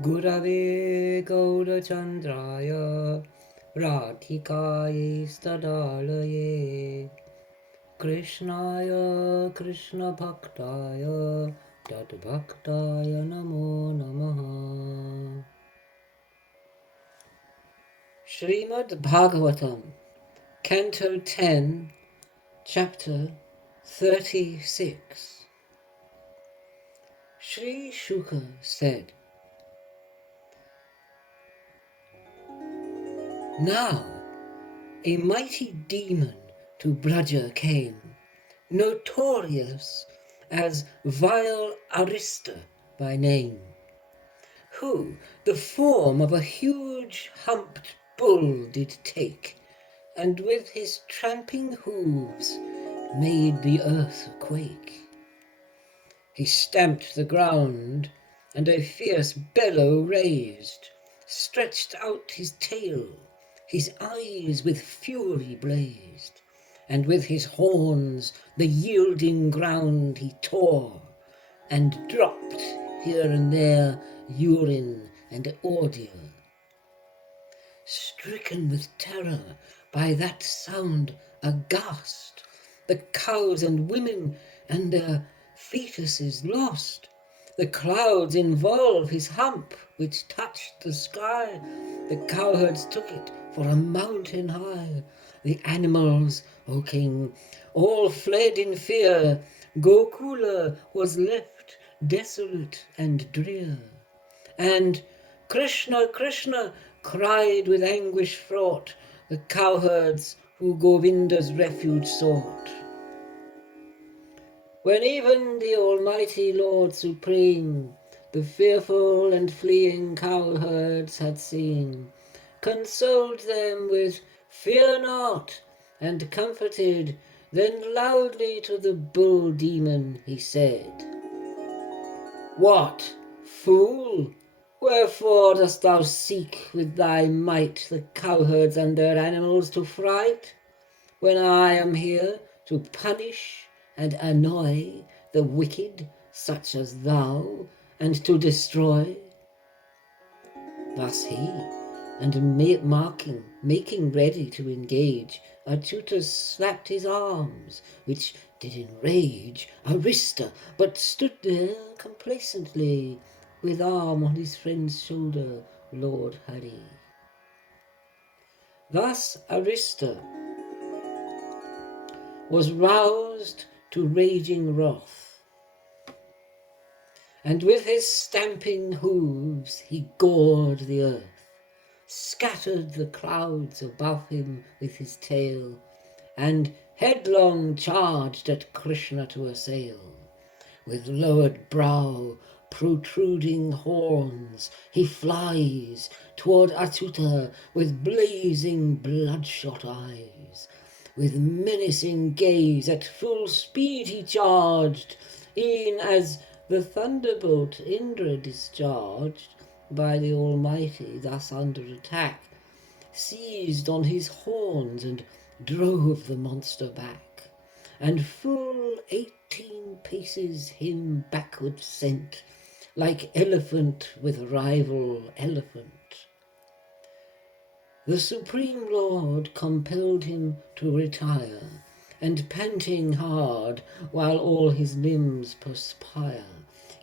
Gurave Gaurachandraya Radhikaye Stadalaye Krishnaya Krishna Bhaktaya Tadbhaktaya Namo Namaha. Srimad Bhagavatam, Canto 10, Chapter 36. Sri Shuka said, Now a mighty demon to Braja came, notorious as vile Arista by name, who the form of a huge humped bull did take, and with his tramping hooves made the earth quake. He stamped the ground, and a fierce bellow raised, stretched out his tail, his eyes with fury blazed, and with his horns the yielding ground he tore, and dropped here and there urine and ordure. Stricken with terror by that sound, aghast, the cows and women and their fetuses lost. The clouds involve his hump, which touched the sky. The cowherds took it for a mountain high. The animals, O king, all fled in fear. Gokula was left desolate and drear. And Krishna, Krishna, cried with anguish fraught the cowherds who Govinda's refuge sought. When even the Almighty Lord Supreme the fearful and fleeing cowherds had seen, consoled them with fear not, and comforted, then loudly to the bull demon he said, What, fool! Wherefore dost thou seek with thy might the cowherds and their animals to fright, when I am here to punish and annoy the wicked such as thou, and to destroy? Thus he, and making ready to engage, Achyuta slapped his arms, which did enrage Arista, but stood there complacently, with arm on his friend's shoulder, Lord Hari. Thus Arista was roused to raging wrath, and with his stamping hooves he gored the earth, scattered the clouds above him with his tail, and headlong charged at Krishna to assail. With lowered brow, protruding horns, he flies toward Achyuta with blazing bloodshot eyes. With menacing gaze at full speed he charged, e'en as the thunderbolt Indra discharged, by the Almighty thus under attack, seized on his horns and drove the monster back, and full 18 paces him backward sent, like elephant with rival elephant. The Supreme Lord compelled him to retire, and panting hard, while all his limbs perspire,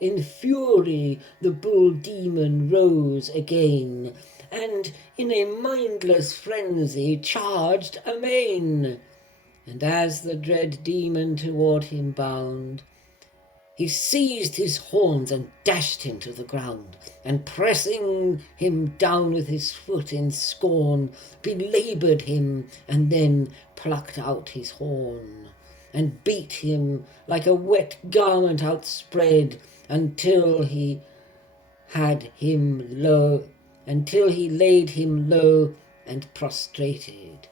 in fury the bull demon rose again, and in a mindless frenzy charged amain. And as the dread demon toward him bound, he seized his horns and dashed him to the ground, and pressing him down with his foot in scorn, belaboured him, and then plucked out his horn, and beat him like a wet garment outspread, until he laid him low and prostrated.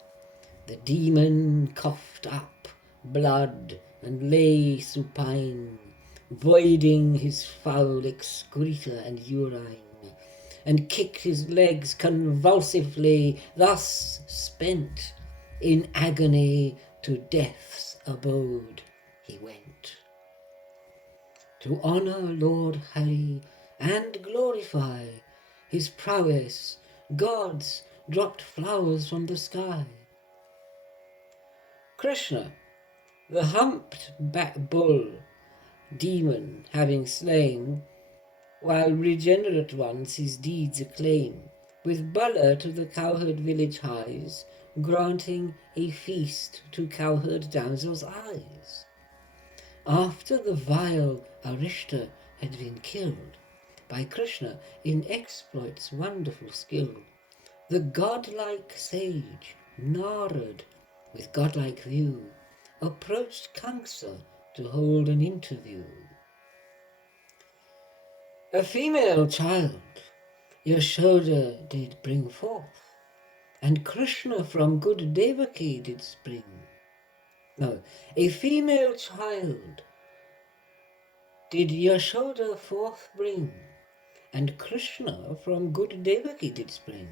The demon coughed up blood and lay supine, voiding his foul excreta and urine, and kicked his legs convulsively. Thus spent, in agony to death's abode he went. To honour Lord Hari and glorify his prowess, gods dropped flowers from the sky. Krishna, the humped-back bull, demon having slain, while regenerate ones his deeds acclaim, with Bala to the cowherd village hies, granting a feast to cowherd damsels' eyes. After the vile Arishta had been killed by Krishna in exploits wonderful skill, the godlike sage Narad, with godlike view, approached Kamsa to hold an interview. A female child Yashoda did bring forth, and Krishna from good Devaki did spring. No, a female child did Yashoda forth bring, and Krishna from good Devaki did spring.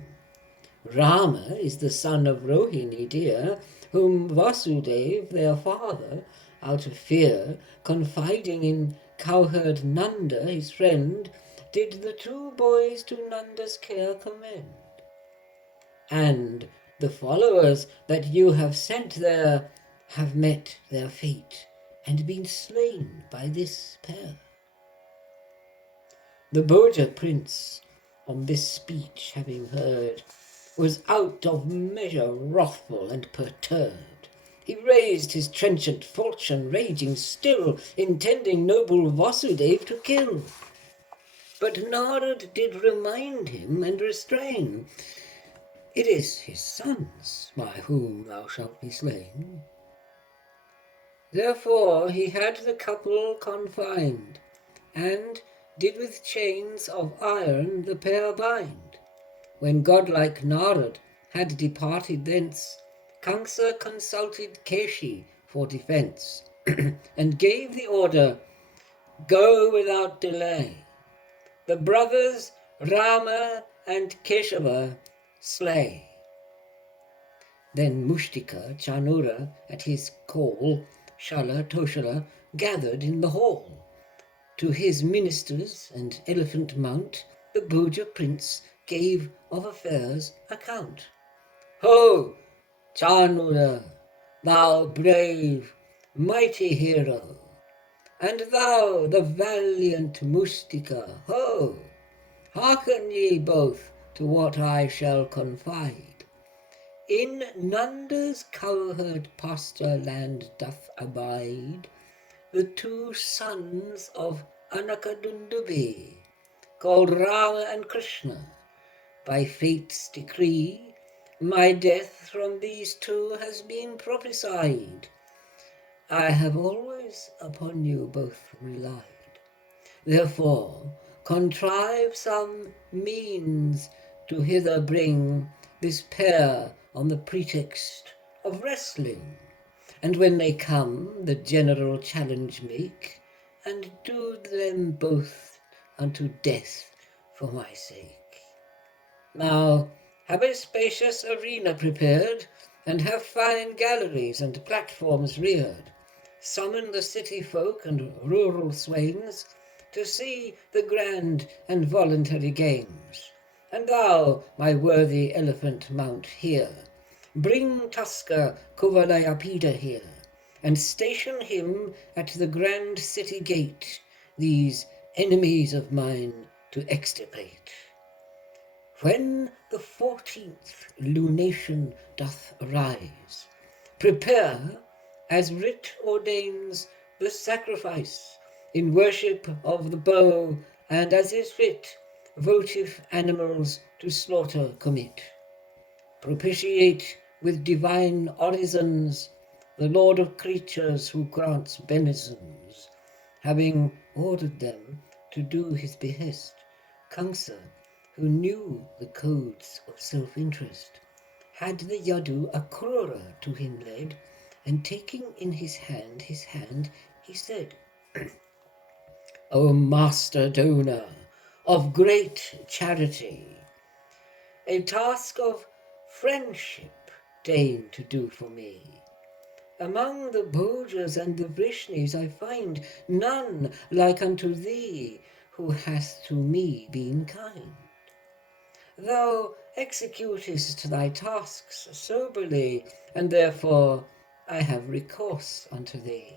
Rama is the son of Rohini dear, whom Vasudev, their father, out of fear, confiding in cowherd Nanda, his friend, did the two boys to Nanda's care commend. And the followers that you have sent there have met their fate, and been slain by this pair. The Bhoja prince, on this speech having heard, was out of measure wrathful and perturbed. He raised his trenchant falchion, raging still, intending noble Vasudev to kill. But Narad did remind him and restrain. It is his sons by whom thou shalt be slain. Therefore he had the couple confined, and did with chains of iron the pair bind. When godlike Narad had departed thence, Kamsa consulted Keshi for defence, and gave the order, go without delay. The brothers Rama and Keshava slay. Then Mushtika, Chanura, at his call, Shala, Toshala, gathered in the hall. To his ministers and elephant mount, the Bhoja prince gave of affairs account. Ho, Chanura, thou brave, mighty hero, and thou the valiant Mustika, ho! Hearken ye both to what I shall confide. In Nanda's cowherd pasture land doth abide the two sons of Anakadundubi, called Rama and Krishna. By fate's decree, my death from these two has been prophesied. I have always upon you both relied. Therefore, contrive some means to hither bring this pair on the pretext of wrestling. And when they come, the general challenge make, and do them both unto death for my sake. Now have a spacious arena prepared, and have fine galleries and platforms reared. Summon the city folk and rural swains to see the grand and voluntary games. And thou, my worthy elephant mount, here. Bring Tusker Kuvalayapida here, and station him at the grand city gate, these enemies of mine to extirpate. When the 14th lunation doth arise, prepare, as writ ordains, the sacrifice in worship of the bow, and as is fit, votive animals to slaughter commit. Propitiate with divine orisons the Lord of creatures who grants benizons, having ordered them to do his behest. Kamsa, who knew the codes of self-interest, had the Yadu Akrura to him led, and taking in his hand, he said, O master donor of great charity, a task of friendship deign to do for me. Among the Bhojas and the Vrishnis I find none like unto thee, who hast to me been kind. thou executest thy tasks soberly, and therefore I have recourse unto thee.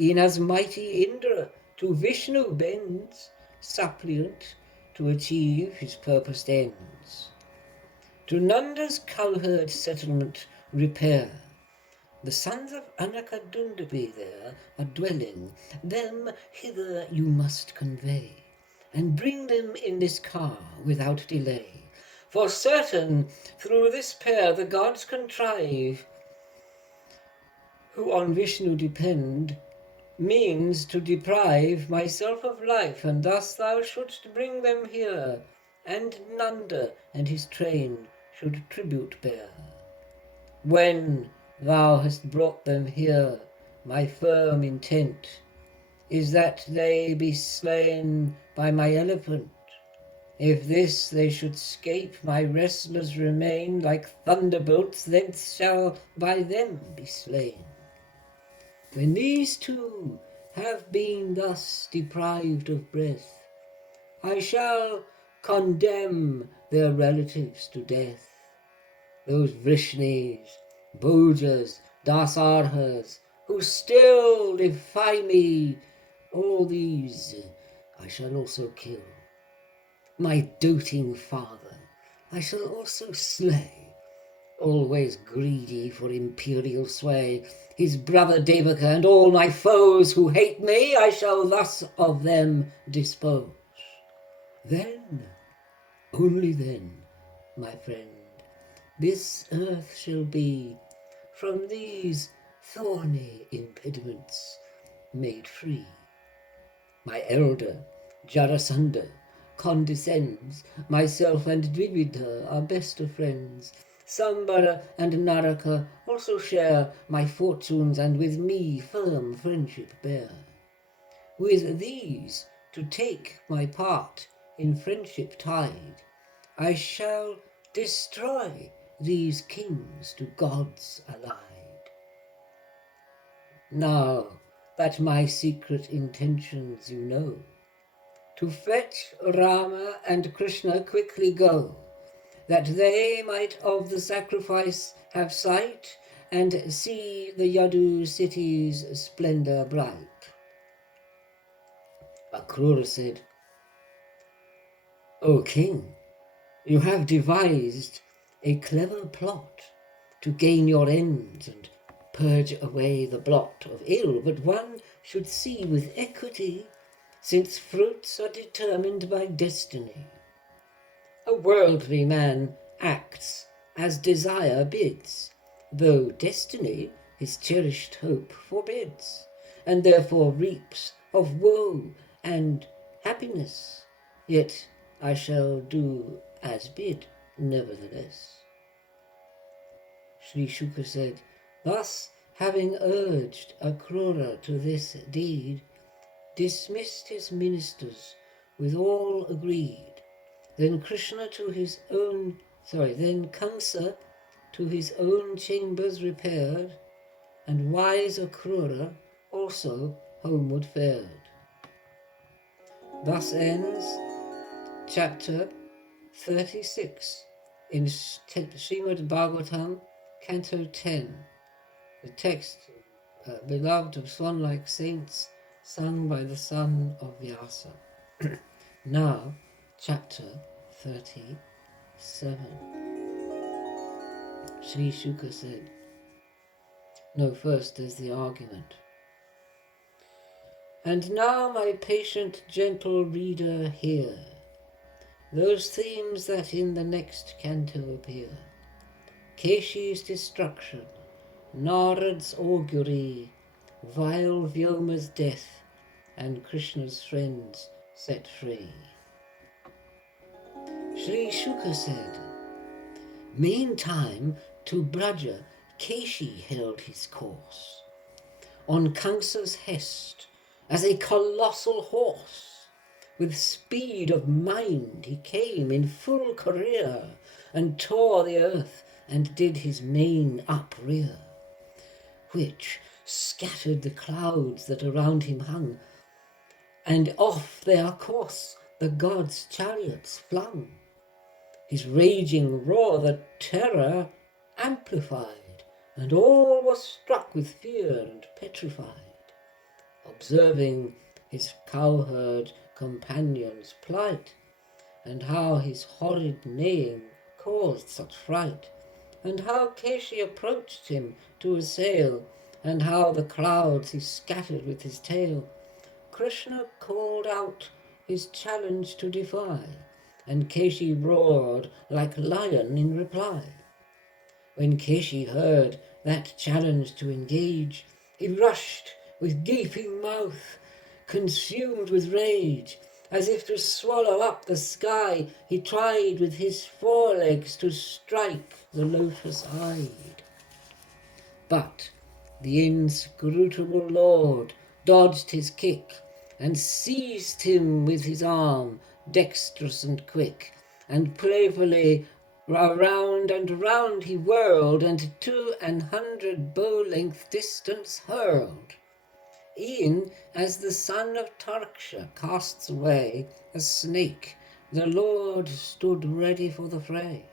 E'en as mighty Indra to Vishnu bends, suppliant to achieve his purposed ends. To Nanda's cowherd settlement repair, the sons of Anakadundabi there are dwelling, them hither you must convey, and bring them in this car without delay. For certain through this pair the gods contrive, who on Vishnu depend, means to deprive myself of life, and thus thou shouldst bring them here, and Nanda and his train should tribute bear. When thou hast brought them here, my firm intent is that they be slain by my elephant. If this they should scape, my wrestlers remain like thunderbolts, thence shall by them be slain. When these two have been thus deprived of breath, I shall condemn their relatives to death. Those Vrishnis, Bhujas, Dasarhas, who still defy me, all these I shall also kill. My doting father I shall also slay, always greedy for imperial sway. His brother Devaka and all my foes who hate me, I shall thus of them dispose. Then, only then, my friend, this earth shall be from these thorny impediments made free. My elder, Jarasandha, condescends, myself and Dvividha are best of friends. Sambara and Naraka also share my fortunes, and with me firm friendship bear. With these to take my part in friendship tied, I shall destroy these kings to gods allied. Now that my secret intentions you know, to fetch Rama and Krishna quickly go, that they might of the sacrifice have sight, and see the Yadu city's splendor bright. Akrura said, O king, you have devised a clever plot to gain your ends and purge away the blot of ill, but one should see with equity, since fruits are determined by destiny. A worldly man acts as desire bids, though destiny his cherished hope forbids, and therefore reaps of woe and happiness. Yet I shall do as bid, nevertheless. Sri Shuka said, thus having urged Akrura to this deed, dismissed his ministers with all agreed. Then Krishna to his own, then Kamsa to his own chambers repaired, and wise Akrura also homeward fared. Thus ends chapter 36 in Srimad Bhagavatam, Canto 10. The text, beloved of swan-like saints, sung by the son of Vyasa. Now, chapter 37. Sri Shuka said, no, first there's the argument. And now, my patient, gentle reader, hear those themes that in the next canto appear. Keshi's destruction, Narad's augury, vile Vyoma's death, and Krishna's friends set free. Sri Shuka said, meantime to Braja Keshi held his course. On Kamsa's hest, as a colossal horse, with speed of mind he came in full career, and tore the earth, and did his mane uprear, which scattered the clouds that around him hung, and off their course the gods' chariots flung. His raging roar the terror amplified, and all were struck with fear and petrified, observing his cowherd companion's plight, and how his horrid neighing caused such fright, and how Keshi approached him to assail, and how the clouds he scattered with his tail. Krishna called out his challenge to defy, and Keshi roared like lion in reply. When Keshi heard that challenge to engage, he rushed with gaping mouth, consumed with rage. As if to swallow up the sky, he tried with his forelegs to strike the lotus-eyed. But the inscrutable Lord dodged his kick, and seized him with his arm, dexterous and quick, and playfully around and round he whirled, and to 100 bow-length distance hurled. E'en as the son of Tarksha casts away a snake, the Lord stood ready for the fray.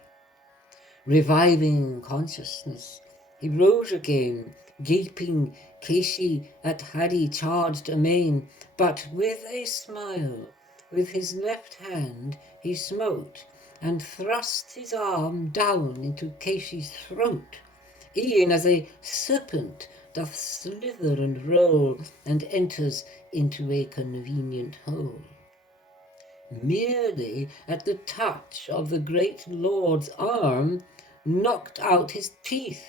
Reviving consciousness, he rose again, gaping Keshi at Hari charged amain, but with a smile, with his left hand he smote, and thrust his arm down into Keshi's throat, e'en as a serpent doth slither and roll, and enters into a convenient hole. Merely at the touch of the great Lord's arm knocked out his teeth,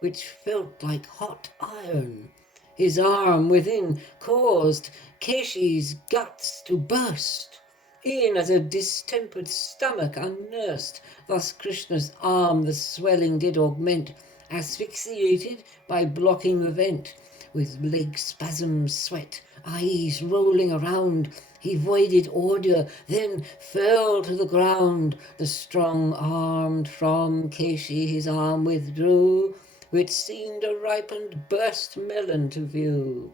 which felt like hot iron. His arm within caused Keshi's guts to burst, e'en as a distempered stomach unnursed. Thus Krishna's arm the swelling did augment, asphyxiated by blocking the vent. With leg spasms sweat, eyes rolling around, he voided order, then fell to the ground. The strong armed from Keshi his arm withdrew, which seemed a ripened burst melon to view.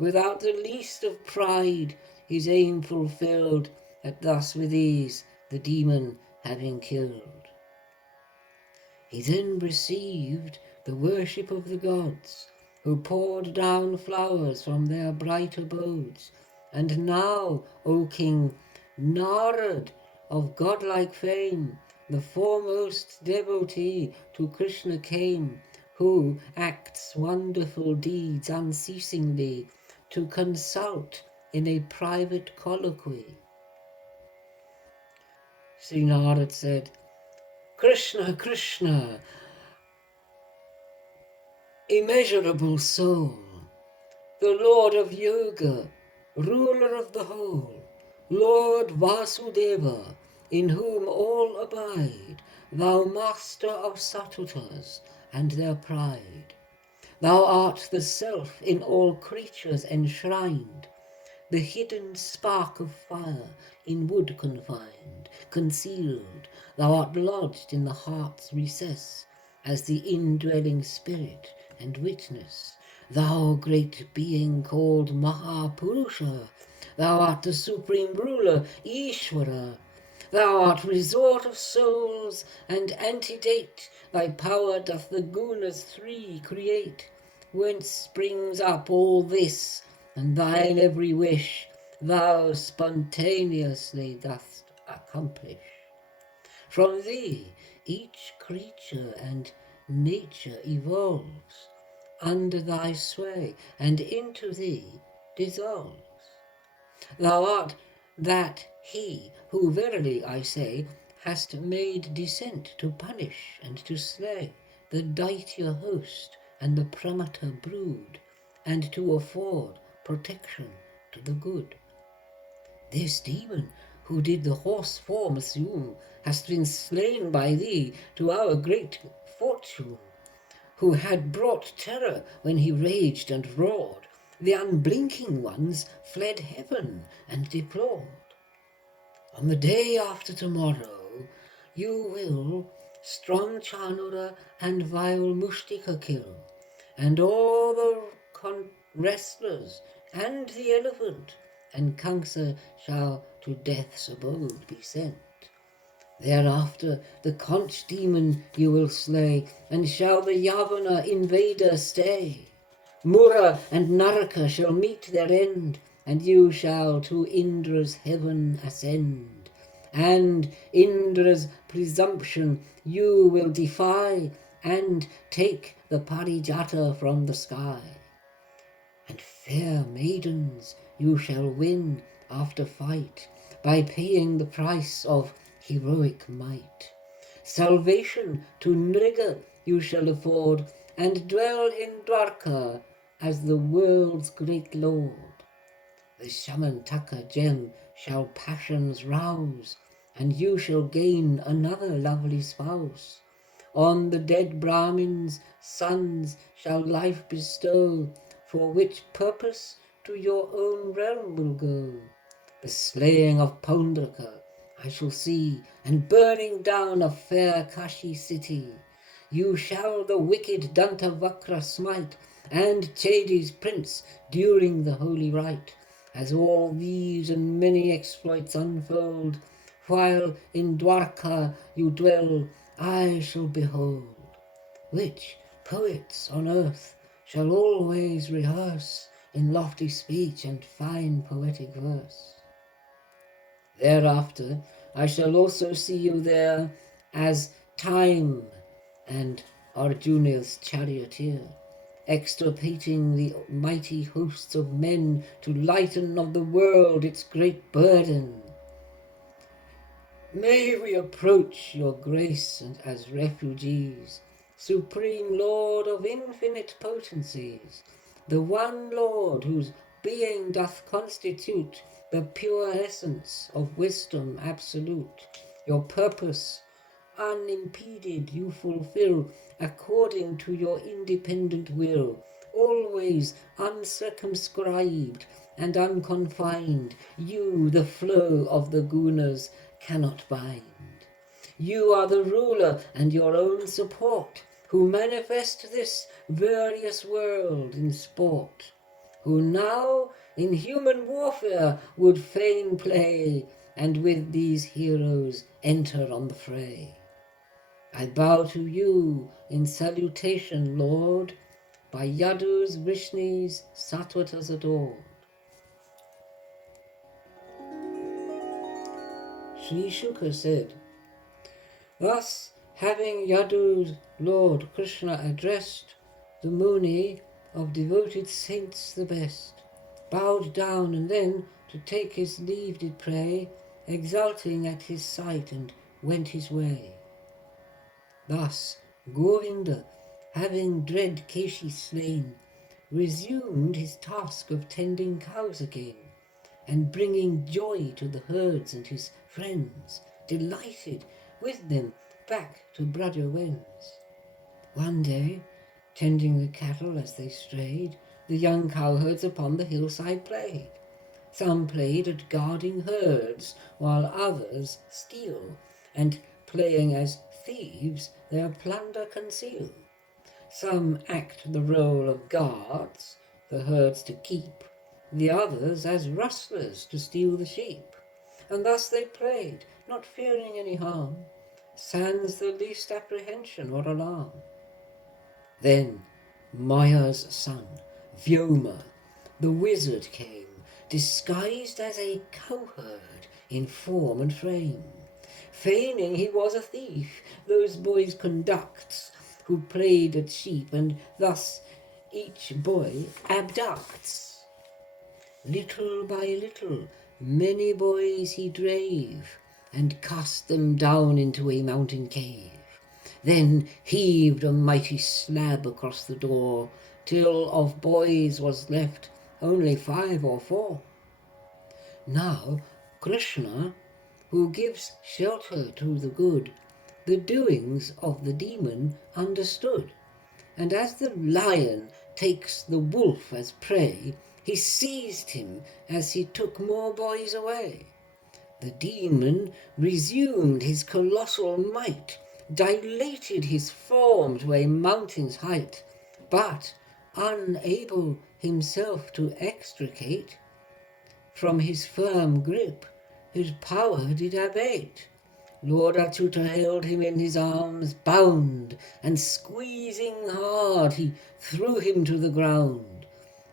Without the least of pride, his aim fulfilled, at thus with ease the demon having killed. He then received the worship of the gods, who poured down flowers from their bright abodes. And now, O King, Narad of godlike fame, the foremost devotee to Krishna came, who acts wonderful deeds unceasingly, to consult in a private colloquy. Sri Narad said, Krishna, Krishna, immeasurable soul, the Lord of Yoga, ruler of the whole, Lord Vasudeva, in whom all abide, thou master of subtleties and their pride. Thou art the self in all creatures enshrined, the hidden spark of fire in wood confined, concealed. Thou art lodged in the heart's recess, as the indwelling spirit and witness. Thou great being called Mahapurusha, thou art the supreme ruler, Ishvara. Thou art resort of souls and antedate, thy power doth the gunas three create. Whence springs up all this, and thine every wish thou spontaneously dost accomplish. From thee each creature and nature evolves under thy sway, and into thee dissolves. Thou art that he who verily, I say, hast made descent to punish and to slay the Daitya host and the Pramata brood, and to afford protection to the good. This demon, who did the horse form assume, hast been slain by thee to our great fortune, who had brought terror when he raged and roared. The unblinking ones fled heaven and deplored. On the day after tomorrow, you will strong Chanura and vile Mustika kill, and all the wrestlers and the elephant, and Kamsa shall to death's abode be sent. Thereafter the conch demon you will slay, and shall the Yavana invader stay. Mura and Naraka shall meet their end, and you shall to Indra's heaven ascend. And Indra's presumption you will defy, and take the Parijata from the sky. And fair maidens you shall win after fight, by paying the price of heroic might. Salvation to Nriga you shall afford, and dwell in Dwarka as the world's great lord. The Shamantaka gem shall passions rouse, and you shall gain another lovely spouse. On the dead Brahmin's sons shall life bestow, for which purpose to your own realm will go. The slaying of Paundraka I shall see, and burning down of fair Kashi city. You shall the wicked Dantavakra smite, and Chedi's prince during the holy rite. As all these and many exploits unfold, while in Dwarka you dwell, I shall behold, which poets on earth shall always rehearse in lofty speech and fine poetic verse. Thereafter I shall also see you there as Time and Arjuna's charioteer, extirpating the mighty hosts of men to lighten of the world its great burden. May we approach your grace and as refugees, Supreme Lord of infinite potencies, the one Lord whose being doth constitute the pure essence of wisdom absolute. Your purpose unimpeded you fulfill according to your independent will, always uncircumscribed and unconfined. You the flow of the gunas cannot bind. You are the ruler and your own support, who manifest this various world in sport, who now in human warfare would fain play, and with these heroes enter on the fray. I bow to you in salutation, Lord, by Yadus, Vrishnis, Sattvatas adored. Sri Shuka said, thus having Yadu's Lord Krishna addressed, the Muni of devoted saints the best, bowed down and then to take his leave did pray, exulting at his sight, and went his way. Thus Govinda, having dread Keshi slain, resumed his task of tending cows again, and bringing joy to the herds and his friends, delighted with them back to Brajawens. One day, tending the cattle as they strayed, the young cowherds upon the hillside played. Some played at guarding herds, while others steal, and playing as thieves their plunder conceal. Some act the role of guards, the herds to keep, the others as rustlers to steal the sheep. And thus they played, not fearing any harm, sans the least apprehension or alarm. Then Maya's son, Vyoma, the wizard came, disguised as a cowherd in form and frame. Feigning he was a thief, those boys conducts, who played at sheep, and thus each boy abducts. Little by little many boys he drave, and cast them down into a mountain cave. Then heaved a mighty slab across the door, till of boys was left only 5 or 4. Now Krishna, who gives shelter to the good, the doings of the demon understood, and as the lion takes the wolf as prey, he seized him as he took more boys away. The demon resumed his colossal might, dilated his form to a mountain's height, but unable himself to extricate, from his firm grip his power did abate. Lord Achyuta held him in his arms, bound, and squeezing hard, he threw him to the ground.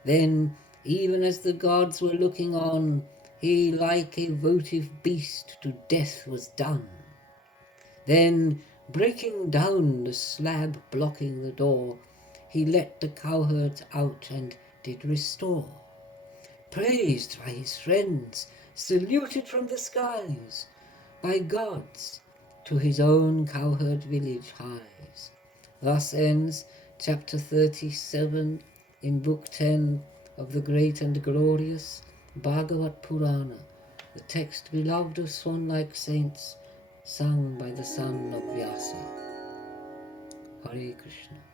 Then, even as the gods were looking on, he like a votive beast to death was done. Then, breaking down the slab blocking the door, he let the cowherds out and did restore. Praised by his friends, saluted from the skies, by gods, to his own cowherd village hies. Thus ends chapter 37 in book 10 of the great and glorious Bhagavat Purana, the text beloved of swan-like saints, sung by the son of Vyasa. Hare Krishna.